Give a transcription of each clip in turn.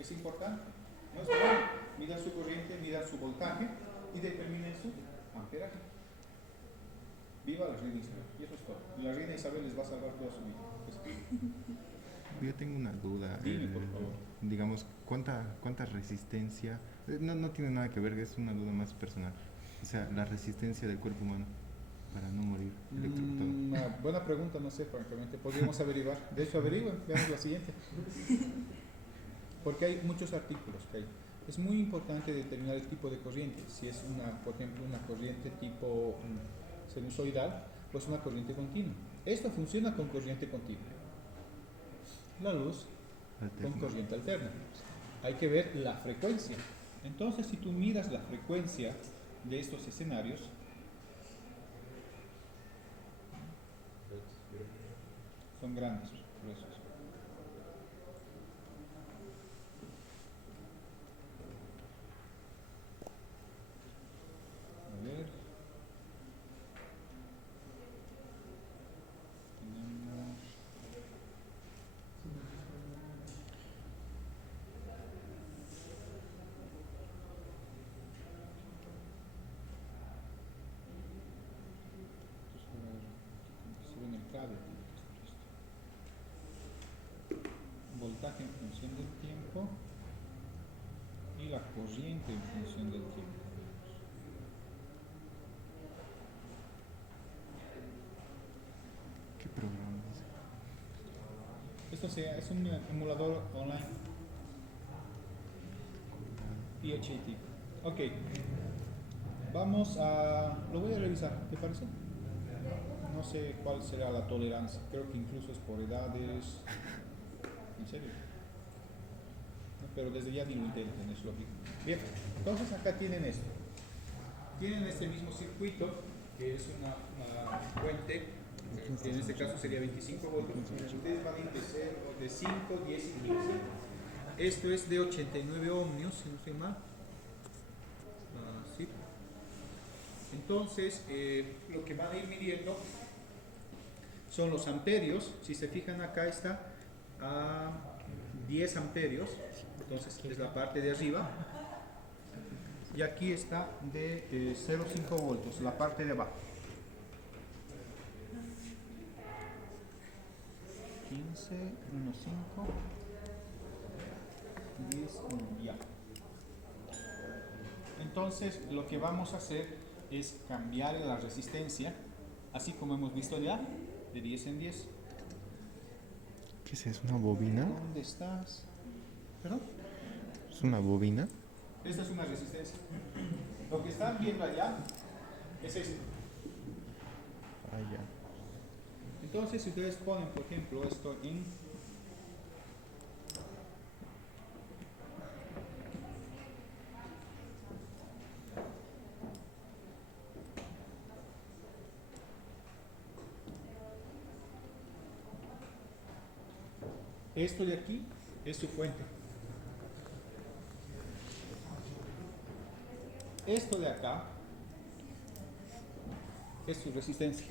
Es importante. No es bueno. Midan su corriente, midan su voltaje y determinen su amperaje. Viva la reina Isabel. Y eso es todo. La reina Isabel les va a salvar toda su vida. Yo tengo una duda. Dime, por favor. Digamos, ¿cuánta resistencia? No tiene nada que ver, es una duda más personal. O sea, la resistencia del cuerpo humano para no morir electrocutado. Una buena pregunta, no sé, francamente. Podríamos averiguar. De hecho, averigüen. Veamos la siguiente. Porque hay muchos artículos que hay. Es muy importante determinar el tipo de corriente. Si es por ejemplo, una corriente tipo sinusoidal, pues una corriente continua. Esto funciona con corriente continua. La luz con corriente alterna. Hay que ver la frecuencia. Entonces, si tú miras la frecuencia de estos escenarios, son grandes, gruesos. A ver. Tenemos. Se ve en el cable. Voltaje en función del tiempo y la corriente en función del tiempo. ¿Qué programa es? Esto es un emulador online. PHAT. Ok. Vamos a... Lo voy a revisar, ¿te parece? No sé cuál será la tolerancia. Creo que incluso es por edades. ¿En serio? No, pero desde ya ni lo intenten, es lógico. Bien, entonces acá tienen esto. Tienen este mismo circuito, que es una fuente, que en este caso sería 25 voltios. Ustedes van a ir de 5, 10 y 15. Esto es de 89 ohmios, si no estoy mal. ¿Sí? Entonces, lo que van a ir midiendo son los amperios. Si se fijan, acá está a 10 amperios, entonces es la parte de arriba. Y aquí está de 0,5 voltios, la parte de abajo. 15, 1,5, 10, 1, ya. Entonces, lo que vamos a hacer es cambiar la resistencia, así como hemos visto ya, de 10 en 10. ¿Qué es eso? ¿Una bobina? ¿Dónde estás? ¿Perdón? ¿Es una bobina? Esta es una resistencia. Lo que están viendo allá es esto. Ah, ya. Entonces, si ustedes ponen, por ejemplo, esto en... Esto de aquí es su fuente. Esto de acá es su resistencia.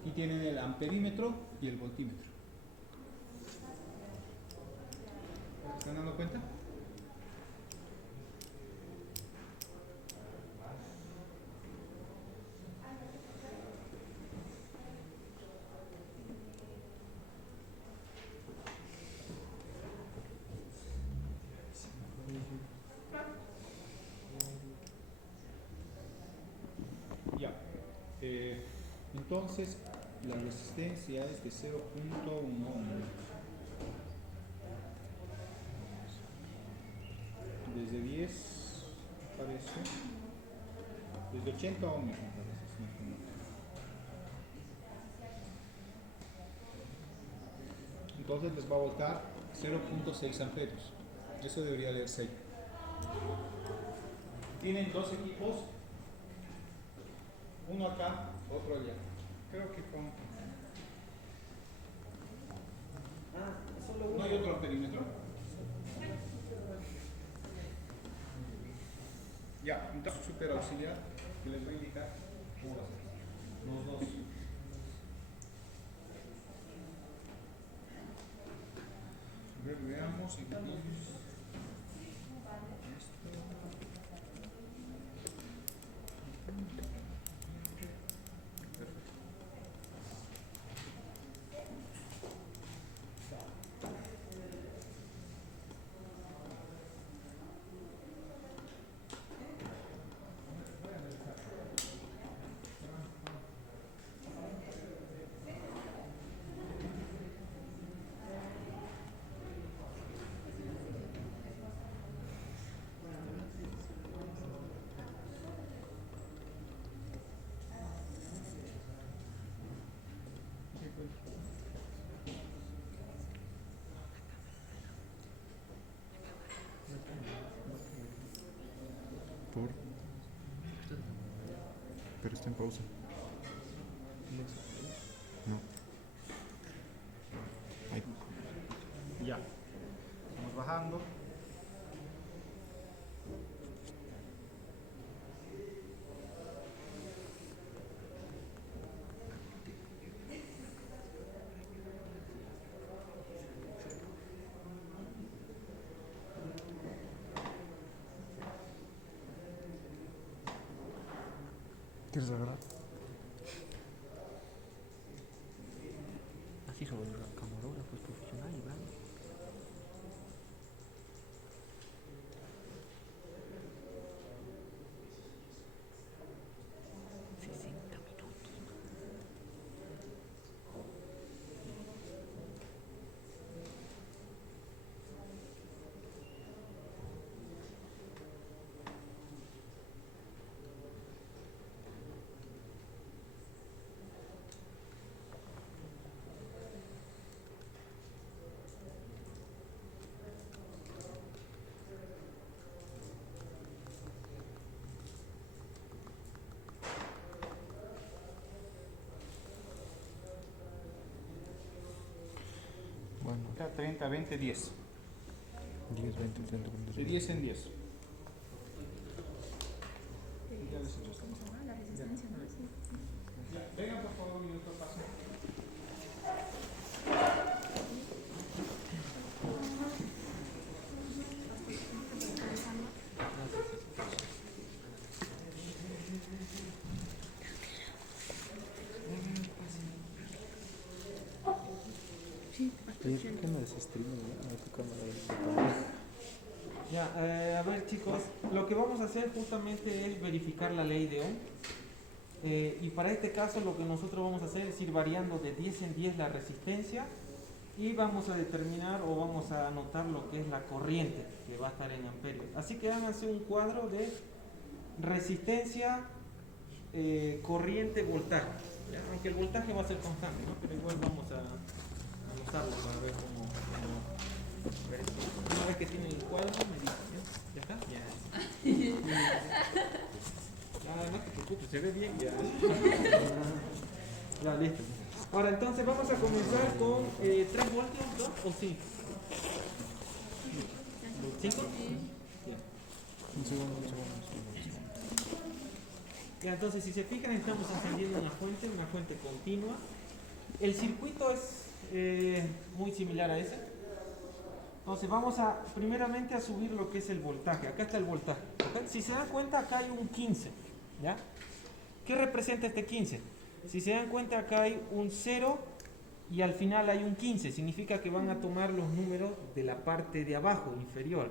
Aquí tienen el amperímetro y el voltímetro. ¿Se están dando cuenta? Ya. Entonces, la resistencia es de 0,1 ohms. Desde 10, parece. Desde 80 ohms, me parece. Si no estoy mal. Entonces les va a voltar 0,6 amperios. Eso debería leerse ahí. Tienen dos equipos, uno acá, otro allá. Creo que con... ¿No hay otro amperímetro? Ya, entonces super auxiliar que les va a indicar cómo va a ser. Los dos. A ver, veamos. quedamos en 10. Por. Pero está en pausa. No. Ahí. Ya. Vamos bajando. ¿Quieres agarrar? Así son los camarógrafos profesionales, ¿verdad? Bueno, 30, 20, 10. 10, 20, 30, 40. De 10 en 10. La resistencia, ¿no? Sí. Vengan por favor y otro paso. ¿Por qué no haces streaming? No, tu cámara. Ya, a ver chicos, lo que vamos a hacer justamente es verificar la ley de Ohm. Y para este caso lo que nosotros vamos a hacer es ir variando de 10 en 10 la resistencia y vamos a determinar o vamos a anotar lo que es la corriente que va a estar en amperios. Así que háganse un cuadro de resistencia, corriente, voltaje. ¿Ya? Aunque el voltaje va a ser constante, ¿no? Pero igual vamos a anotarlo para ver cómo ver esto. Una vez que tienen el cuadro me dicen, ¿ya está? Ya. Ah, no te preocupes, se ve bien ya. Ya, listo. Ahora entonces vamos a comenzar con 3 voltios, 2 o 5. ¿5? Un segundo. Ya, entonces si se fijan estamos encendiendo una fuente continua. El circuito es muy similar a ese. Entonces vamos a primeramente a subir lo que es el voltaje. Acá está el voltaje. ¿Okay? Si se dan cuenta acá hay un 15. ¿Ya? ¿Qué representa este 15? Si se dan cuenta acá hay un 0 y al final hay un 15. Significa que van a tomar los números de la parte de abajo, inferior.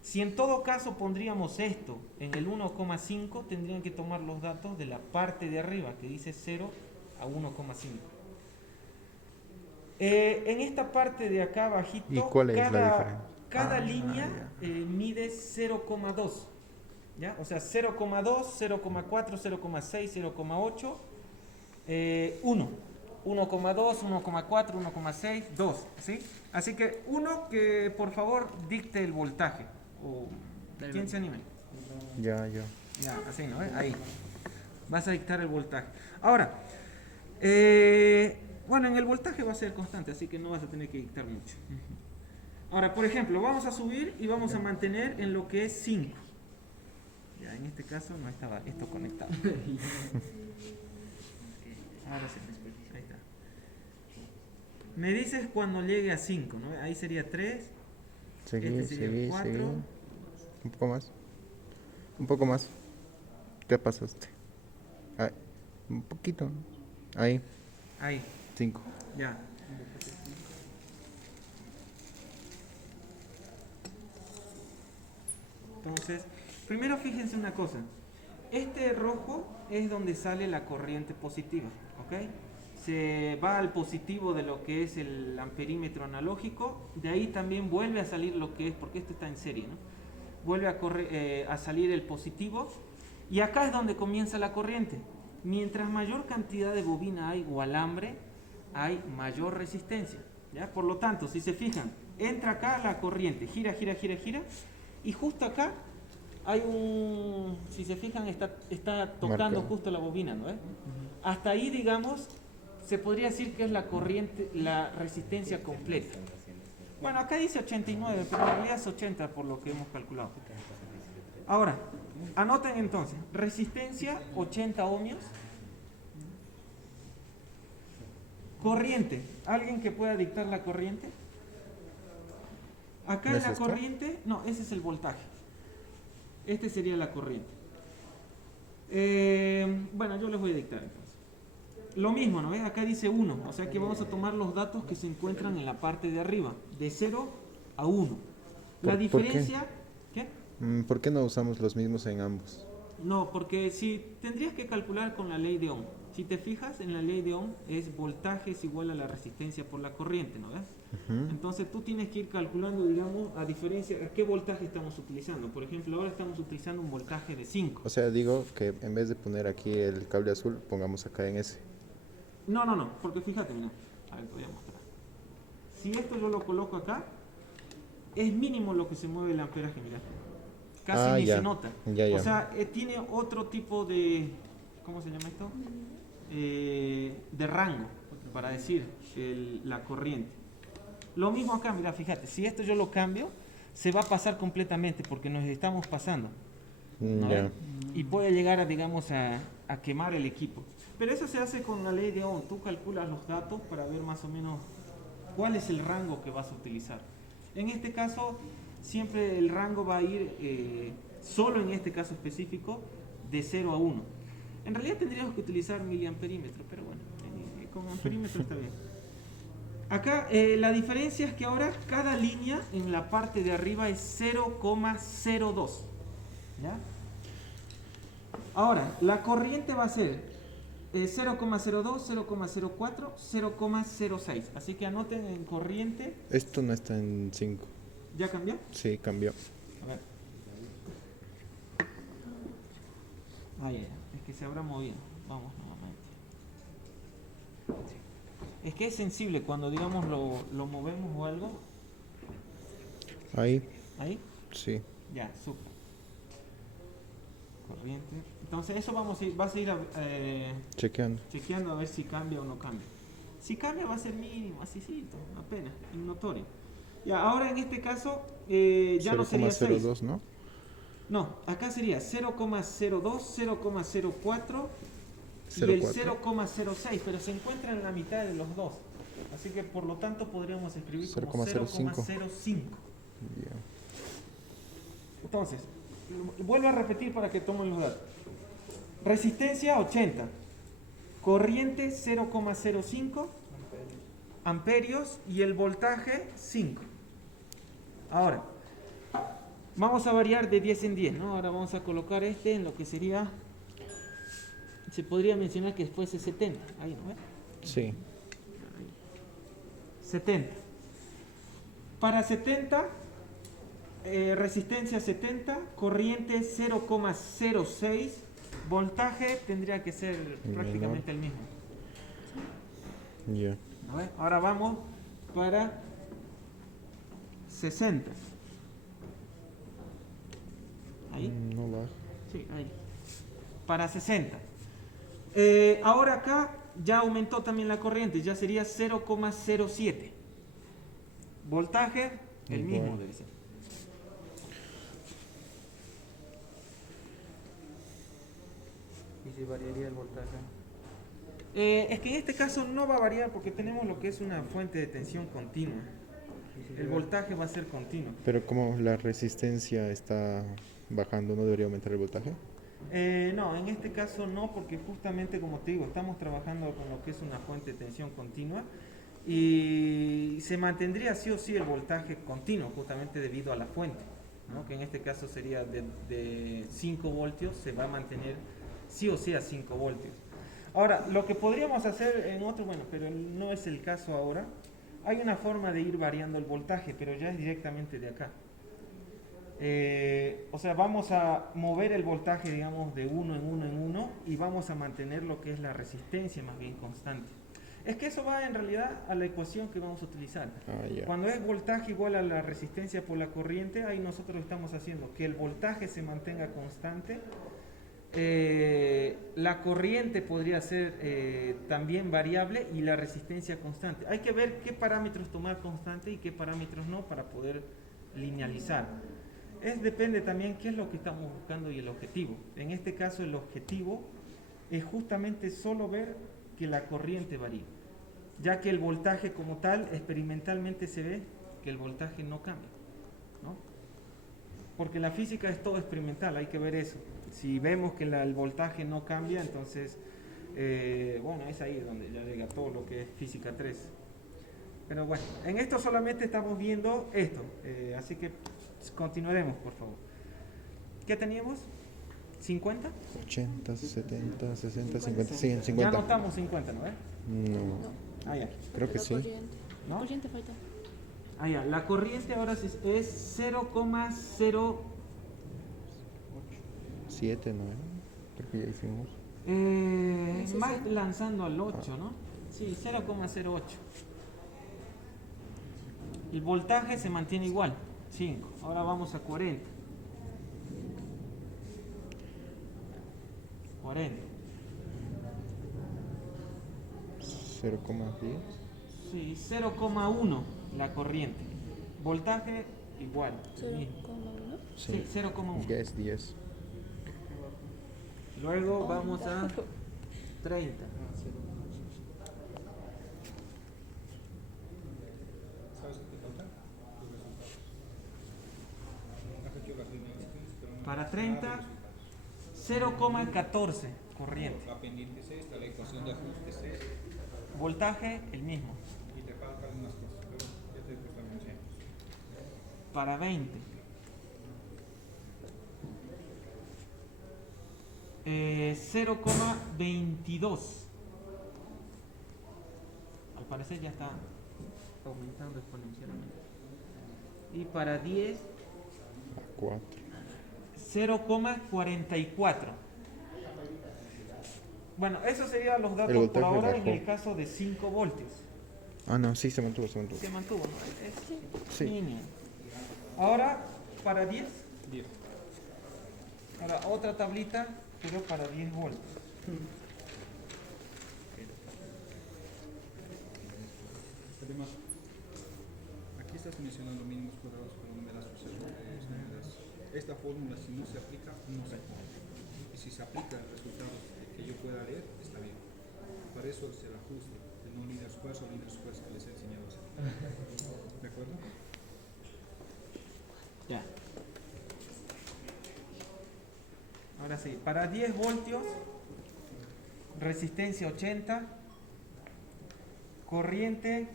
Si en todo caso pondríamos esto en el 1,5, tendrían que tomar los datos de la parte de arriba, que dice 0 a 1,5. En esta parte de acá abajito, ¿Y cuál es la diferencia? cada línea mide 0,2. ¿Ya? O sea, 0,2, 0,4, 0,6, 0,8, 1. 1,2, 1,4, 1,6, 2. ¿Sí? Así que uno que por favor dicte el voltaje. O, ¿quién se anime? Ya. Ya, así, ¿no? Ahí. Vas a dictar el voltaje. Ahora, bueno, en el voltaje va a ser constante, así que no vas a tener que dictar mucho. Ahora, por ejemplo, vamos a subir y vamos a mantener en lo que es 5. Ya, en este caso no estaba esto conectado. Ahora sí, ahí está. Me dices cuando llegue a 5, ¿no? Ahí sería 3, Seguí, Este sería seguí, 4. seguí. Un poco más. Un poco más. ¿Qué pasaste? Ahí. Un poquito. Ahí. Ahí, 5. ya. Entonces, primero fíjense una cosa. Este rojo es donde sale la corriente positiva, ¿ok? Se va al positivo de lo que es el amperímetro analógico. De ahí también vuelve a salir lo que es, porque esto está en serie, ¿no? Vuelve a salir el positivo. Y acá es donde comienza la corriente. Mientras mayor cantidad de bobina hay o alambre, hay mayor resistencia, ¿ya? Por lo tanto, si se fijan, entra acá la corriente, gira, gira, gira, gira, y justo acá hay un, si se fijan, está tocando Marca. justo la bobina, ¿no? Hasta ahí, digamos, se podría decir que es la corriente, la resistencia completa. Bueno, acá dice 89, pero en realidad es 80 por lo que hemos calculado. Ahora, anoten entonces, resistencia 80 ohmios. Corriente, ¿alguien que pueda dictar la corriente? Acá ¿No en es la esta? corriente, no, ese es el voltaje. Este sería la corriente. Bueno, yo les voy a dictar entonces. Lo mismo, ¿no ves? Acá dice 1, o sea que vamos a tomar los datos que se encuentran en la parte de arriba, de 0 a 1. La ¿Por qué? diferencia... ¿Qué? ¿Por qué no usamos los mismos en ambos? No, porque si tendrías que calcular con la ley de Ohm. Si te fijas en la ley de Ohm, es voltaje es igual a la resistencia por la corriente, ¿no ves? Ujú. Entonces tú tienes que ir calculando, digamos, a diferencia, a qué voltaje estamos utilizando. Por ejemplo, ahora estamos utilizando un voltaje de 5. O sea, digo que en vez de poner aquí el cable azul, pongamos acá en ese. No, porque fíjate, mira, a ver, te voy a mostrar. Si esto yo lo coloco acá, es mínimo lo que se mueve el amperaje, mira. Casi ni ya. se nota. Ya, ya. O sea, tiene otro tipo de, ¿cómo se llama esto? De rango, para decir, la corriente. Lo mismo acá, mira, fíjate, si esto yo lo cambio, se va a pasar completamente porque nos estamos pasando. ¿no Ya. ves? Y puede llegar a, digamos, a quemar el equipo. Pero eso se hace con la ley de Ohm. Tú calculas los datos para ver más o menos cuál es el rango que vas a utilizar. En este caso, siempre el rango va a ir, solo en este caso específico, de 0 a 1. En realidad tendríamos que utilizar miliamperímetro, pero bueno, con amperímetro está bien. Acá la diferencia es que ahora cada línea en la parte de arriba es 0,02. ¿Ya? Ahora, la corriente va a ser 0,02, 0,04, 0,06. Así que anoten en corriente. Esto no está en 5. ¿Ya cambió? Sí, cambió. A ver. Es que se habrá movido. Vamos nuevamente. Es que es sensible cuando, digamos, lo movemos o algo. Ahí, Ahí. sí. Ya, súper. Corriente. Entonces eso vas a ir Chequeando. chequeando a ver si cambia o no cambia. Si cambia va a ser mínimo, así, apenas, notorio. Ya, ahora en este caso ya no sería 6. 0,02, ¿no? No, acá sería 0,02, 0,04 y el 0,4. 0,06, pero se encuentra en la mitad de los dos. Así que por lo tanto podríamos escribir como 0,05. 0,05. Ya. Entonces, vuelvo a repetir para que tomen los datos. Resistencia 80, corriente 0,05 amperios y el voltaje 5. Ahora, vamos a variar de 10 en 10, ¿no? Ahora vamos a colocar este en lo que sería, se podría mencionar que fuese 70. Ahí, ¿no? Sí. 70. Para 70, resistencia 70, corriente 0,06, voltaje tendría que ser prácticamente el mismo. Ya. ¿No ves? Ahora vamos para 60. Ahí. No baja. Sí, ahí. Para 60. Ahora acá ya aumentó también la corriente, ya sería 0,07. Voltaje, el mismo Igual. debe ser. ¿Y si variaría el voltaje? Es que en este caso no va a variar porque tenemos lo que es una fuente de tensión continua. El voltaje va a ser continuo. Pero como la resistencia está bajando, ¿no debería aumentar el voltaje? No, en este caso no, porque justamente como te digo, estamos trabajando con lo que es una fuente de tensión continua y se mantendría sí o sí el voltaje continuo, justamente debido a la fuente, ¿no? Que en este caso sería de 5 voltios, se va a mantener sí o sí a 5 voltios. Ahora, lo que podríamos hacer en otro, bueno, pero no es el caso ahora, hay una forma de ir variando el voltaje, pero ya es directamente de acá. O sea, vamos a mover el voltaje, digamos, de uno en uno en uno y vamos a mantener lo que es la resistencia más bien constante. Es que eso va en realidad a la ecuación que vamos a utilizar. Ya. Cuando es voltaje igual a la resistencia por la corriente, ahí nosotros estamos haciendo que el voltaje se mantenga constante. La corriente podría ser también variable y la resistencia constante. Hay que ver qué parámetros tomar constante y qué parámetros no para poder linealizar. Depende también qué es lo que estamos buscando y el objetivo. En este caso el objetivo es justamente solo ver que la corriente varía, ya que el voltaje como tal experimentalmente se ve que el voltaje no cambia, ¿no? Porque la física es todo experimental, hay que ver eso. Si vemos que el voltaje no cambia, entonces, bueno, es ahí donde ya llega todo lo que es física 3. Pero bueno, en esto solamente estamos viendo esto, así que continuaremos, por favor. ¿Qué teníamos? ¿50? 80, 70, 60, 50. Sí, en Ya 50. anotamos 50, ¿no? No, Ah, ya. creo que sí. ¿No? Corriente falta. Ah, ya. La corriente ahora es 0,0. 7, ¿no? Creo que ya hicimos. Más lanzando al 8, ¿no? Sí, 0,08. El voltaje se mantiene igual, 5. Ahora vamos a 40. 40. 0,10. Sí, 0,1 la corriente. Voltaje igual. 0,1. Sí, 0,1. Ya es 10. Luego vamos a 30. ¿Sabes qué falta? Los resultados. Has hecho las linealizaciones, pero no Para has 30, dado los resultados. 0,14 corriente. La pendiente es esta, la ecuación de ajuste es esta. Voltaje el mismo. Y te faltan unas cosas, pero ya te después también enseño. Para 20. 0,22. Al parecer ya está aumentando exponencialmente. Y para 10, 4. 0,44. Bueno, esos serían los El datos por voltaje ahora en bajó. el caso de 5 voltios. Ah, no, sí, se mantuvo, se mantuvo. Se mantuvo, ¿no? Es Sí. mínimo. Ahora, para 10. 10. Ahora, otra tablita, pero para 10 voltios. Además, aquí estás mencionando mínimos cuadrados con números errores. Esta fórmula, si no se aplica, no se aplica. Y si se aplica el resultado que yo pueda leer, está bien. Para eso es el ajuste de no linear squares o linear squares que les he enseñado a hacer. ¿De acuerdo? Ya. Ahora sí, para 10 voltios, resistencia 80, corriente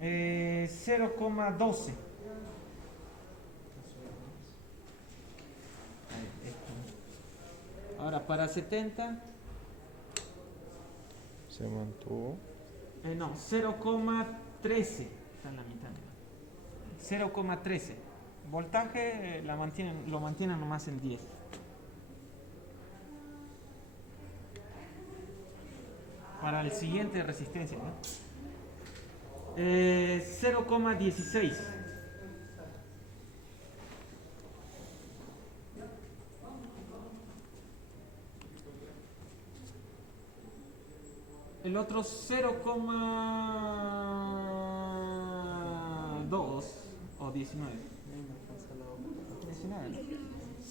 0,12. Ahora para 70, Se mantuvo. no, 0,13. Está en la mitad. 0,13. Voltaje lo mantienen nomás en 10. Para el siguiente resistencia, ¿no? 0,16. El otro 0,2 o 19.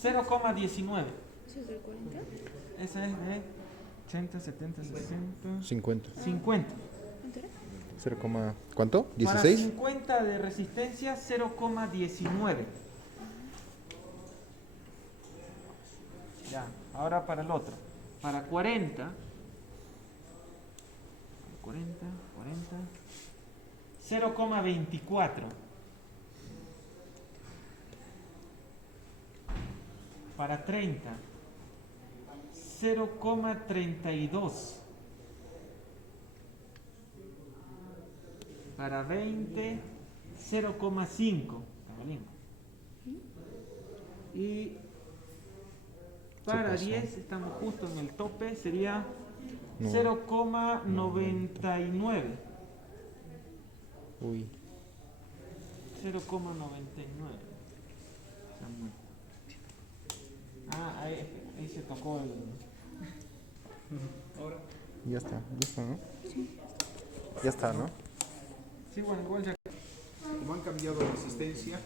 0,19. ¿Eso es del 40? Esa es de 80, 70, 60, 50. 50. ¿Entera? ¿Cuánto? Para ¿16? 50 de resistencia, 0,19. Ya, ahora para el otro. Para 40, 0,24. Para 30, 0,32. Para 20, 0,5. Está lindo. Y para 10, estamos justo en el tope, sería No. 0,99. Uy. 0,99. Ahí se tocó el... Ahora. Ya está, ¿no? Ya está, ¿no? Sí, bueno, igual ya... Como han cambiado resistencia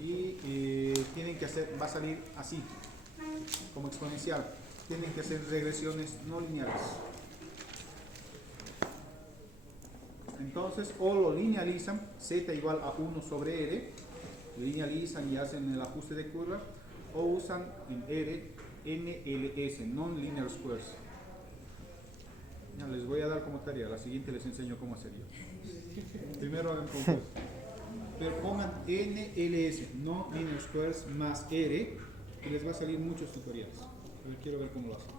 y tienen que hacer, va a salir así, como exponencial. Tienen que hacer regresiones no lineales. Entonces, o lo linealizan, z igual a 1 sobre r, linealizan y hacen el ajuste de curva, o usan en r NLS, Non-Linear Squares. Ya, les voy a dar como tarea, la siguiente les enseño cómo hacerlo. Primero hagan con ustedes. Pero pongan NLS, Non-Linear Squares más r, y les va a salir muchos tutoriales. A ver, quiero ver cómo lo hacen.